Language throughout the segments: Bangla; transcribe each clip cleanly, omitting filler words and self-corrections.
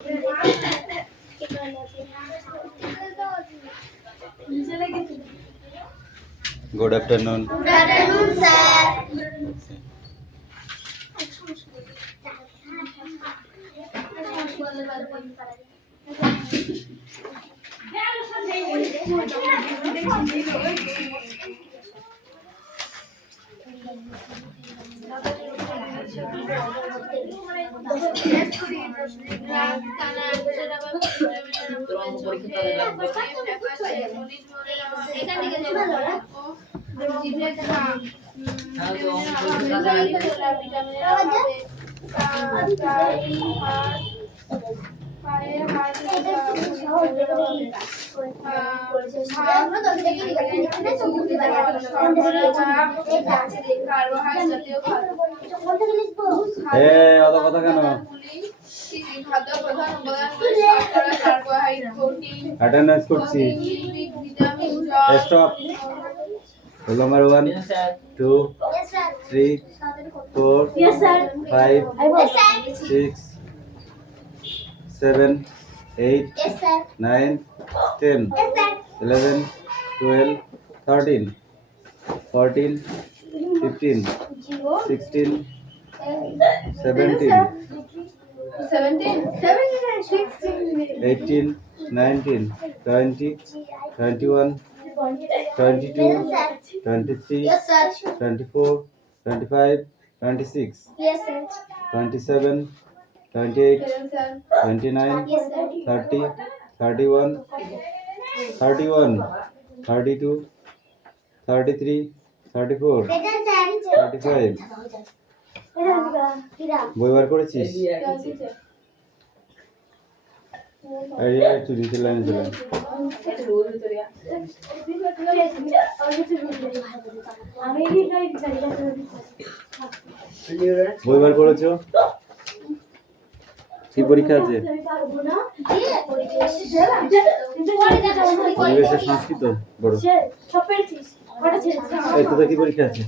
Good afternoon. Good afternoon, sir. অত কথা কেন? অ্যাটেন্ডেন্স করছি। স্টপ। রোল নাম্বার 1 2 3 4 5 6 7 8 9 10 11 12 13 14 15 16 17 18 19 20 21 22 23 24 25 26 27 28 29 30 31 31 32 33 34 35 বই বার করেছিস? একটু নিচে লাইনে চলে বই বার করেছো? কি পরীক্ষা আছে? পরিবেশের সংস্কৃত বড় তোদের কি পরীক্ষা আছে?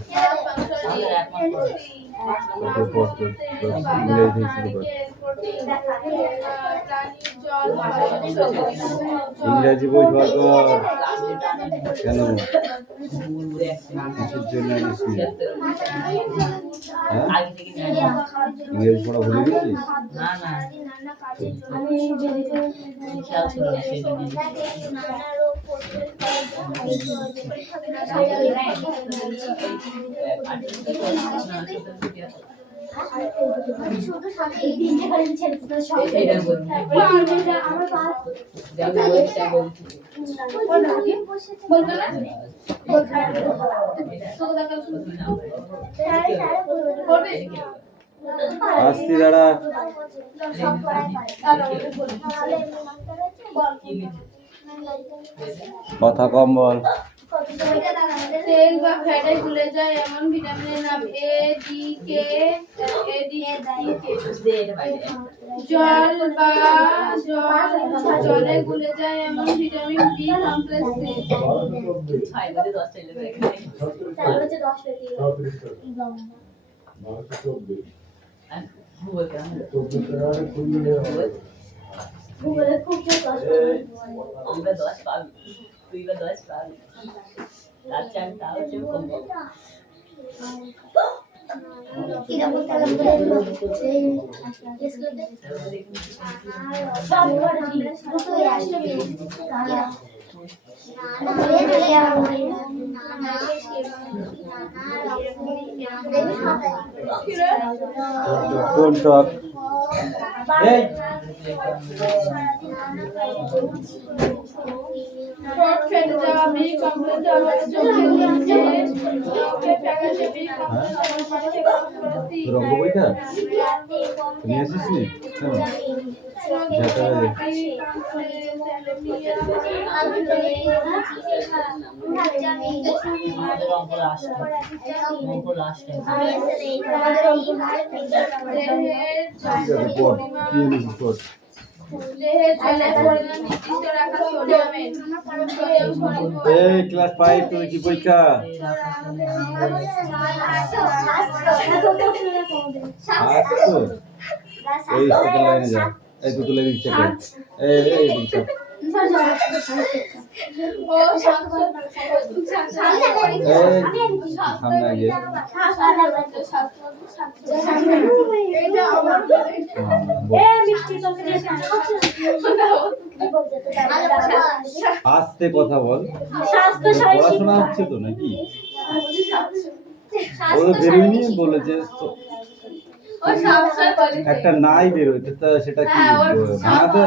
ইংরেজি বই বার কর। কেন কিসের জন্য ইংরেজি পড়া ভুলে গেছিস? আসছি দাঁড়া। কথা কম বল। তেল বা ফ্যাটে ভুলে যায় এমন ভিটামিনের নাম এ ডি কে জলে গুলে যায় এমন ভিটামিন বি কমপ্লেক্স ভূগোলে খুব Don't talk. Hey. রঙ্গ বইটা নিয়ে আসিস নি? ক্লাস 5 তুই কি পরীক্ষা? এই সেকেন্ড লাইনে যা। এই তো তুলে দিচ্ছে এই দিচ্ছে ও সামনে সামনে গিয়ে আস্তে কথা বল, পড়াশোনা হচ্ছে তো নাকি? ও বেরোয়নি বলেছে তো, একটা নাই বেরোয় তা সেটা কি বানাতে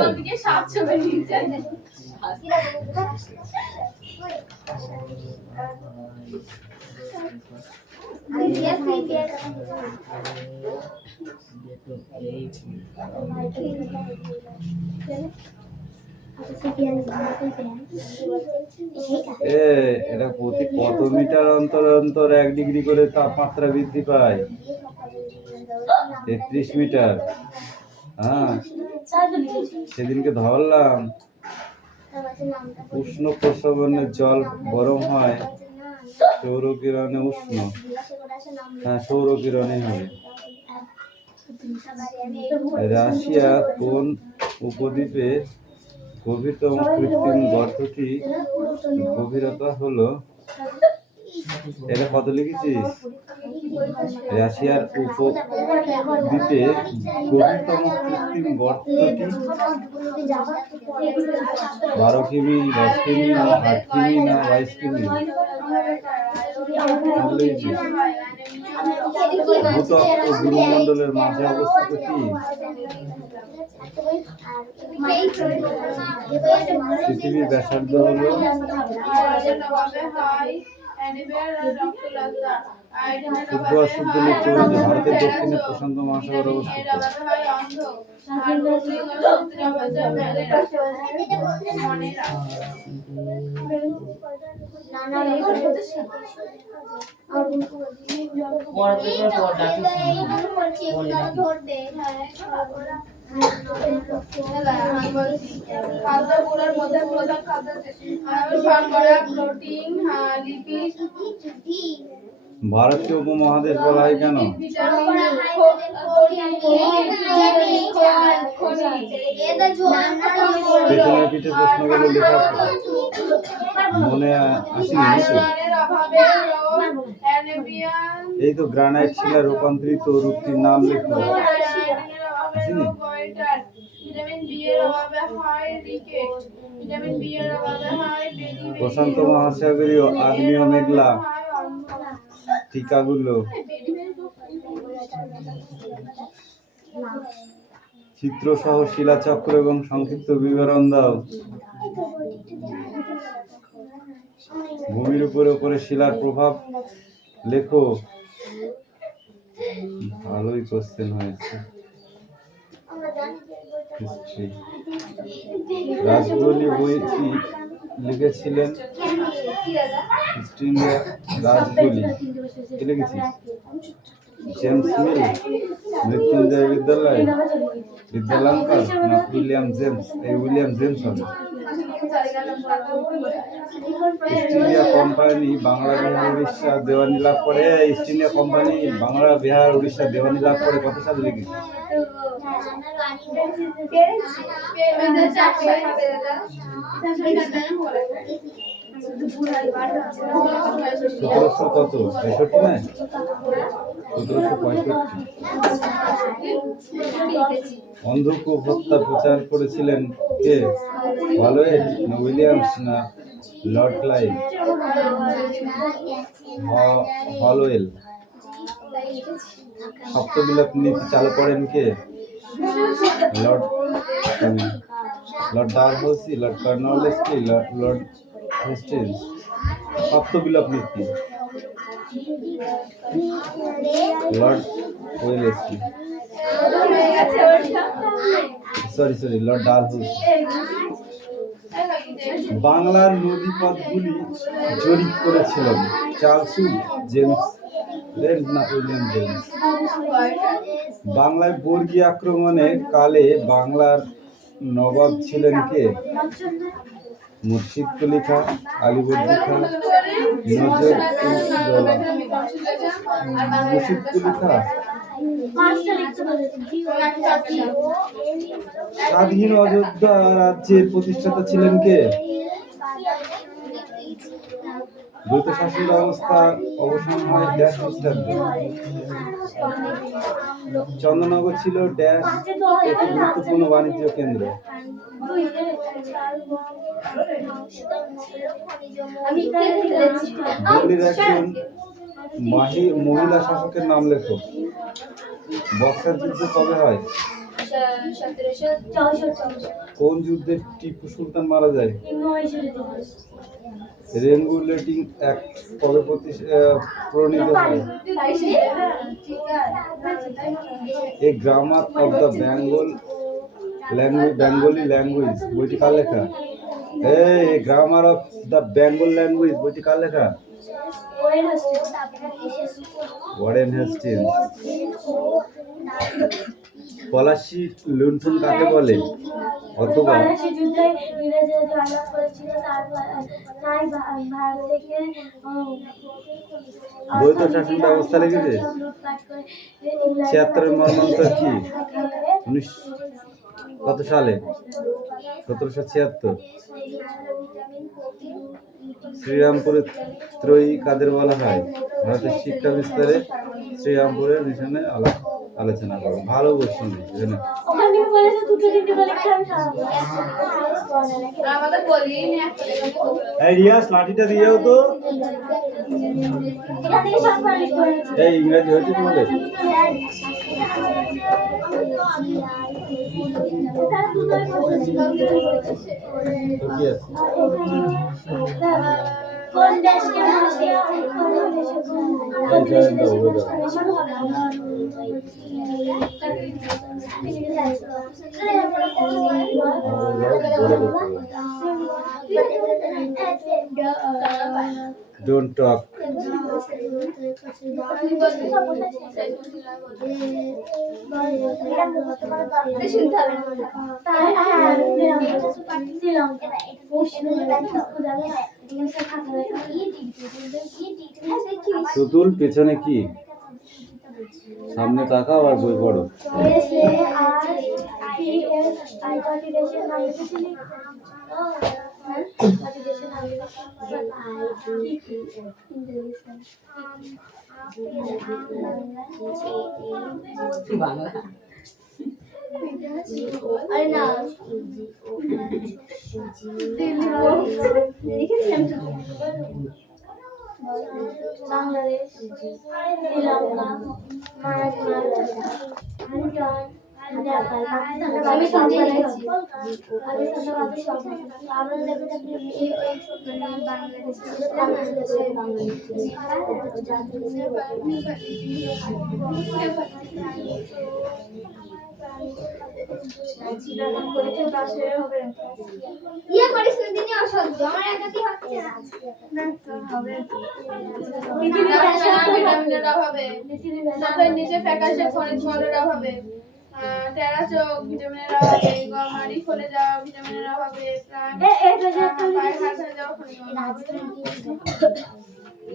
এটা প্রতি কত মিটার অন্তর অন্তর 1 ডিগ্রি করে তাপমাত্রা বৃদ্ধি পায়? 33 মিটার। হ্যাঁ, সেদিনকে ধরলাম উষ্ণ প্রস্রবণের জল গরম হয়, সৌরকিরণে উষ্ণ। হ্যাঁ, সৌরকিরণে হবে। রাশিয়া কোন উপদ্বীপে গভীরতম কৃত্রিম গর্তটি গভীরতা হলো? এটা কত লিখেছিস? রাশিয়ার উপদ্বীপে গভীরতম কৃত্রিম গর্তটি 12 কিমি, 10 কিমি, 8 কিমি না 22 কিমি? ভূত্বক ও গুরুমণ্ডলের মাঝে অবস্থিত কি? পৃথিবীর ব্যাসার্ধ হলো? শুদ্ধ অশুদ্ধ লিখতে হয়েছে। ভারতের দক্ষিণে প্রশান্ত মহাসাগর অবস্থিত। খাদ্যগুলোর মধ্যে প্রধান খাদ্য শর্করা, প্রোটিন, লিপিড। ভারতীয় উপমহাদেশ বলা হয় কেন? পেছনের পিঠে প্রশ্নগুলো লেখা মনে আসেনি? এই তো গ্রানাইট শিলা রূপান্তরিত রূপটির নাম লেখো। আসেনি? প্রশান্ত মহাসাগরীয় আগ্নেয় মেঘলা টিকাগুলো চিত্রসহ শিলাচক্র এবং সংক্ষিপ্ত বিবরণ দাও। ভূমির উপরে শিলার প্রভাব লেখো। ভালোই কোশ্চেন হয়েছে। রাজবলি বইটি লিখেছিলেন ইস্ট ইন্ডিয়া রাজবলি। কি লিখেছিস? জেমস মিল, মৃত্যুঞ্জয় বিদ্যালঙ্কার না উইলিয়াম জেমস? এই উইলিয়াম জেমস হবে। East India Company Bangla Bihar Orissa দেওয়ানি লাভ করে। East India Company Bangla Bihar Orissa দেওয়ানি লাভ করে কত সালে লিখেছে? 1700 কত? 65 না 1765। অন্ধকূপ হত্যা প্রচার করেছিলেন কে? হলওয়েল না উইলিয়ামস না লর্ড ক্লাইভ? হলওয়েল। সপ্তবিপ্লব নীতি চালু করেন কে? Lord Dalhousie, Lord Cornwallis, Lord Hastings. সপ্তবিপ্লব নীতি Lord Wellesley, sorry Lord Dalhousie. বাংলার নদীপথগুলি জরিপ করেছিলেন চার্লস জেমস না উইলিয়াম জেমস? বাংলায় বর্গী আক্রমণের কালে বাংলার নবাব ছিলেন কে? মুর্শিদ কুলি খাঁ, আলিবর্দী খাঁ, নজর উদ্দৌলা। মুর্শিদ কুলি খাঁ। স্বাধীন অযোধ্যা রাজ্যের প্রতিষ্ঠাতা ছিলেন কে? দ্বৈত শাসন ব্যবস্থা অবসান হয় ড্যাশ খ্রিস্টাব্দে। চন্দননগর ছিল ড্যাশ একটি গুরুত্বপূর্ণ বাণিজ্য কেন্দ্র। দিল্লির একজন মহিলা শাসকের নাম লেখো। বক্সার যুদ্ধ কবে হয়? কোন যুদ্ধে টিপু সুলতান মারা যায়? রেগুলেটিং অ্যাক্ট কবে প্রণীত হয়? A grammar of the Bengali language বইটি কার লেখা? এই grammar of the Bengal language বইটি কার লেখা? Warren Hastings. পলাশী লুণ্ঠন কাকে বলে? অথবা দ্বৈত শাসন ব্যবস্থা লিখেছে। 76 মর্মান্তর কি? কত সালে? 1776। শ্রীরামপুরের ত্রয়ী কাদের বলা হয়? ভারতের শিক্ষা বিস্তারে শ্রীরামপুরের মিশনে আলোচনা করো। ভালো কোশ্চেন এখানে। এই রিয়াজ লাঠিটা দিয়ে যাও তো। এই ইংরেজি হয়েছে তোমাদের? কোন দেশকে রাশিয়া কোন দেশে Don't talk. তুতুল পেছনে কি? সামনে তাকাও আর বই পড়ো। বাংলা আরে না বাংলাদেশ, শ্রীলঙ্কা, মায়ানমার, ভুটান, নেপাল, আমি সঙ্গে গেছি। আমি আমরা দেখে থাকি এই বাংলাদেশ ইয়ে করিস না দিনে অসহ্য আমার একাতি হচ্ছে না তো হবে ভিটামিনের অভাবে সাথে নিচে ফ্যাকাশে খনিজ মৌলের অভাবে টেরা চোখ ভিটামিনের অভাবে গমারি ফলে যাওয়া ভিটামিনের অভাবে পায়ের হাত হয়ে যাওয়া খনিজ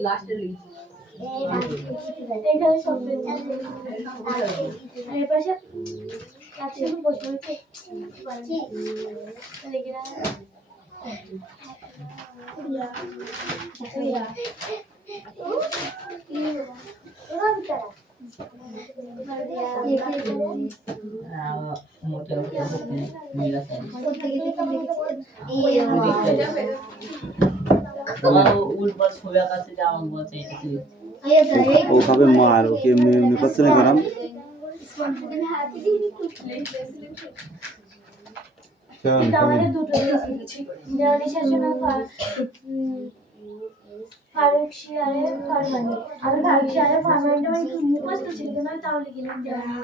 লাস্টলি এইখানে সব এই পাশে আছে বসে আছে কি লেগেরা ওভাবে মার ওকে এমনি করছে না কারণ ফারুক শিয়ারের ফারমানি আমি ফারুক শিয়ারের ফারমানিটা মানে একটু মুখস্থ ছিল কিন্তু আমি তাহলে লিখলাম যে আমি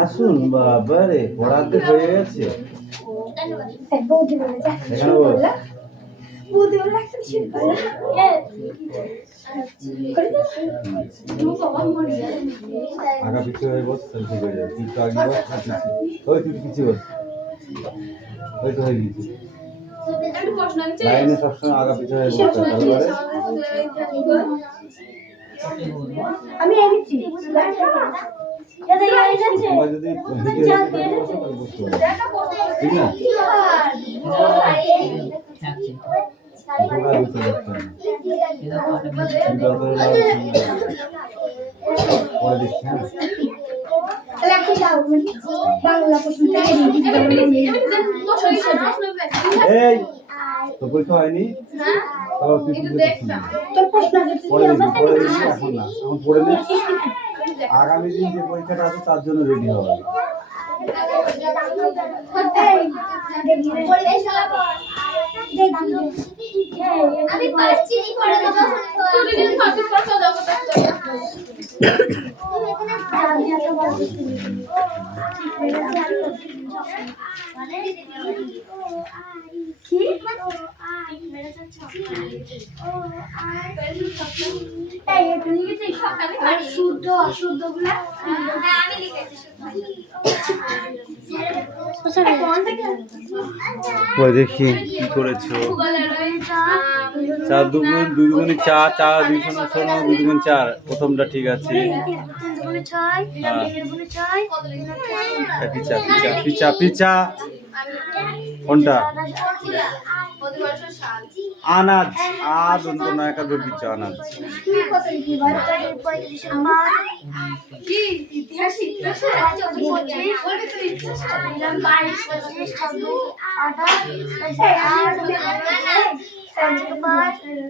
আসুন বাবারে পড়াতে হয়ে গেছে। আগা পিছু হয়ে বস, তাহলে ঠিক হয়ে যাবে। তুই তো আগে বস, আর ওই তুই পিছিয়ে বস, ওই তো হয়ে গেছি। একটু প্রশ্ন আছে লাইনে সবসময় আগা পিছু হয়ে বসতে হবে, তারপরে আমি এনেছি দাদা এই যাচ্ছে তোমরা যদি ভিডিও দেখতে থাকো, তাহলে বুঝতে পারবে। ঠিক না? তোমরা বুঝতে পারছো না। তুমি যতটা লাভ পরে দিচ্ছি, হ্যাঁ? বাংলা প্রশ্ন এই তো পরীক্ষা হয়নি, তাহলে তুই কি করছিস? তোর প্রশ্ন পরে দিবি, পরে দিবি, এখন না, এখন পড়ে নে। আগামী দিন যে পরীক্ষাটা আছে তার জন্য রেডি হবে। আমি পারছি করে দেবো তুই দিন পারছিস কথা দাও কথা শুদ্ধ অশুদ্ধ গুলা আমি লিখেছি ওই দেখি কি করেছো। চার দুগুণ, দুই দুগুণে চার, চার দুই শূন্য শূন্য, দুই দুগুণ চার। প্রথমটা ঠিক আছে। হ্যাঁ, পিছা পিছা পিছা পিছা। কোনটা? আনাজ। দন্ত না একাদশ পিছা আনাজ। কি ইতিহাস ইতিহাস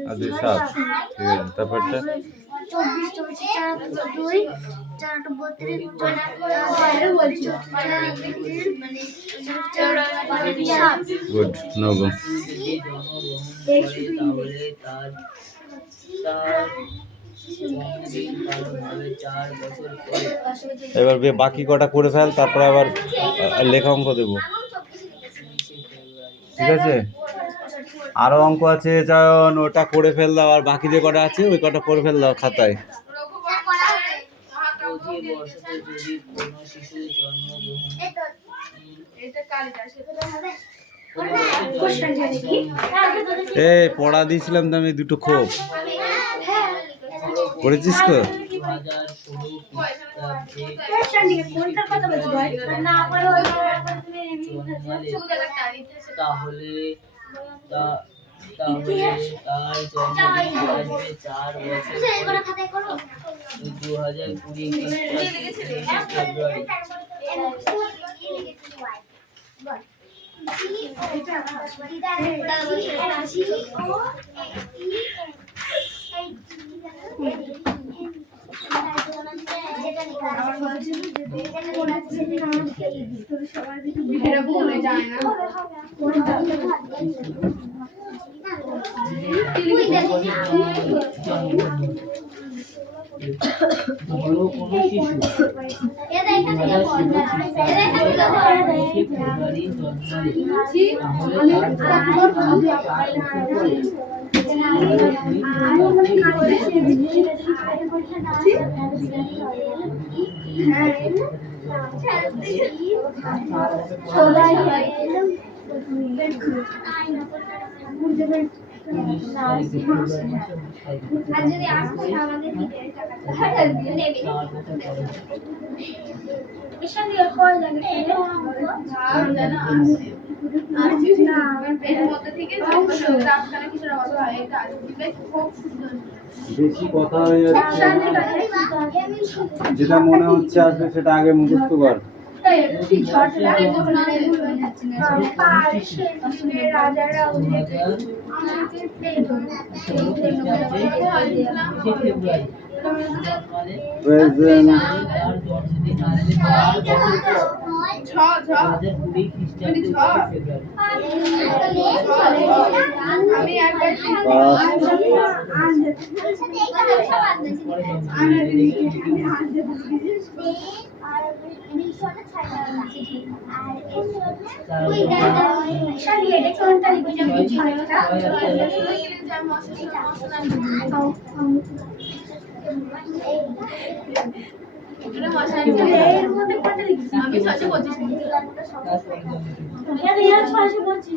আর দুই সাত। ঠিক আছে, তারপরটা 24 গুড, নো গো। এবার বাকি কটা করে ফেল, তারপর আবার লেখা অঙ্ক দেবো। ঠিক আছে, আরো অঙ্ক আছে চয়ন, ওটা করে ফেল দাও। আর বাকি যে কটা আছে ওই কটা করে ফেল দাও খাতায়। পড়া দিয়েছিলাম তো আমি দুটো খোপ, করেছিস তো? তাহলে তার জন্মদিন আসবে 4 বছর 2020 ফেব্রুয়ারি। এটা ভুলে যায় না ধরো কোনো শিশু 2020 ফেব্রুয়ারি জন্মালে, তাহলে বেশি কথা হয়ে যাচ্ছে, যেটা মনে হচ্ছে আসবে সেটা আগে মুখস্থ কর। প্রেজেন্ট খ্রিস্টাব্দে 20 ফেব্রুয়ারি। আমি একবার পাস্ট আমি 625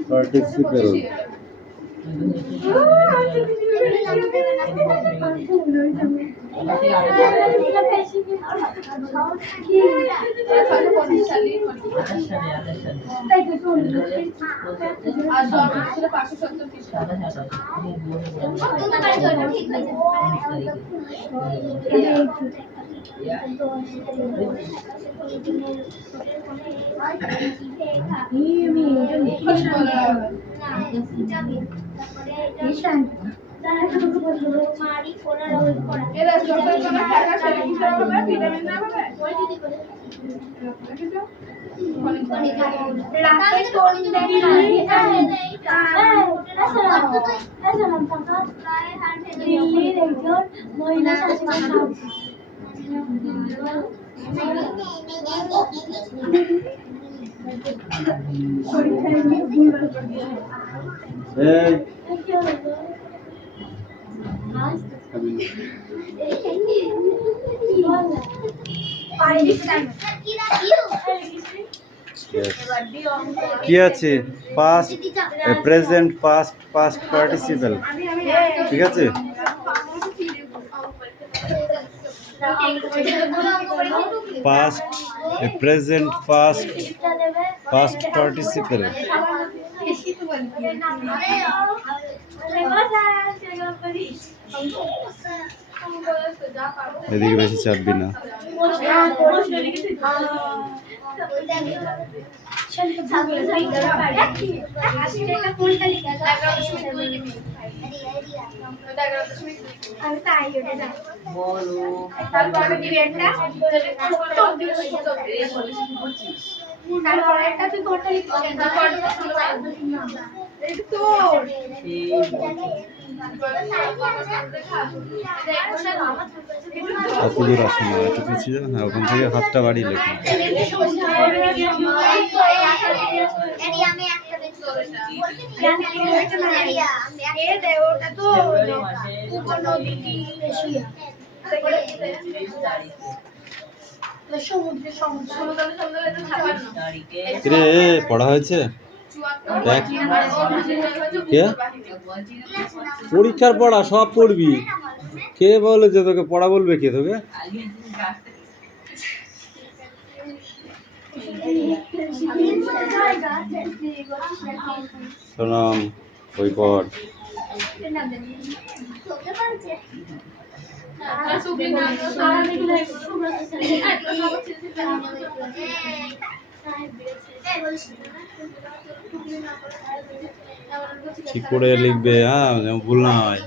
পার্টিসিপেল আর 570 পৃষ্ঠা এরা যখন কোনো টাকা সেটা কি হবে ভিটামিন না হবে মহিলা শাসক এই কি আছে past present past past participle ঠিক আছে past present past past participle এদিকে বেশি চাপবি না বলো এত দূর আসে না একটু পিছিয়ে যাও। হ্যাঁ ওখান থেকে হাতটা বাড়িয়ে লেখো কিরে পড়া হয়েছে দেখ কে পরীক্ষার পড়া সব পড়বি কে বলে যে তোকে পড়া বলবে কে তোকে শোনাম ওই পড় ঠিক করে লিখবে হ্যাঁ যেন ভুল না হয়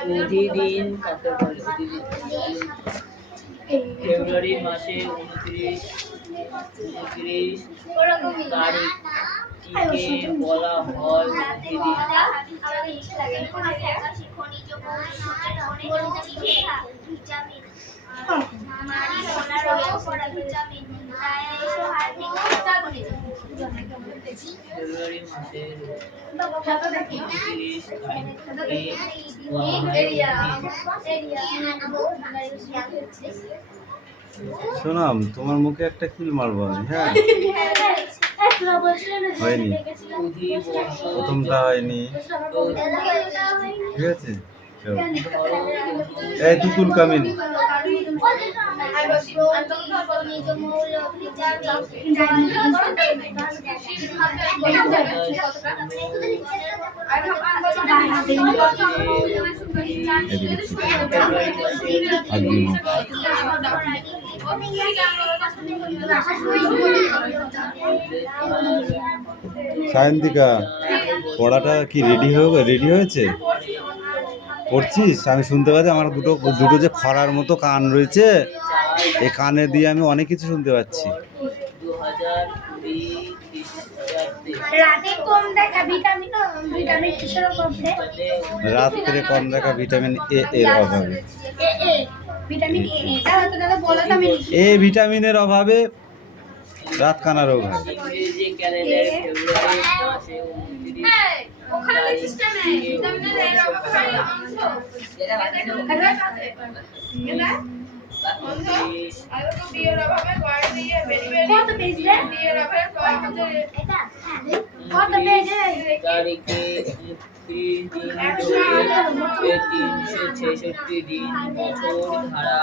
প্রতিদিন কাকে বলে ফেব্রুয়ারি মাসে 29 তারিখটিকে বলা হয় প্রতিদিন ফেব্রুয়ারি মাসের 29 শোনাম তোমার মুখে একটা কিল মারবো আমি হ্যাঁ হয়নি অধি বর্ষ প্রথমটা হয়নি, ঠিক আছে? চলো। এই তুতুল কামিন, সায়ন্তিকা পড়াটা কি রেডি হয়েছে? পড়ছিস? আমি শুনতে পাচ্ছি আমার দুটো দুটো যে খরার মতো কান রয়েছে, এই কানে দিয়ে আমি অনেক কিছু শুনতে পাচ্ছি। 2020 খ্রিস্টাব্দে রাতে কম দেখা ভিটামিন কিসের অভাবে? রাত্রে কম দেখা ভিটামিন এর অভাবে। এ ভিটামিন এ তাহলে তো দাদা বলো তো আমি এ ভিটামিনের অভাবে রাত কানা রোগ হয়। ইংরেজি ক্যালেন্ডারে ফেব্রুয়ারি মাসে 29 ওখানে সিস্টেম নেই ভিটামিনের এর অভাবে হয় অংশ এটা আছে এটা অংশ আর তো বিয়ের অভাবে গড়ে দিয়ে বেরিয়ে কত পেজ রে? বিয়ের অভাবে কয় হচ্ছে এটা কত পেজ রে? তারিখে 30 দিন যোগে 366 দিন বছর ধারা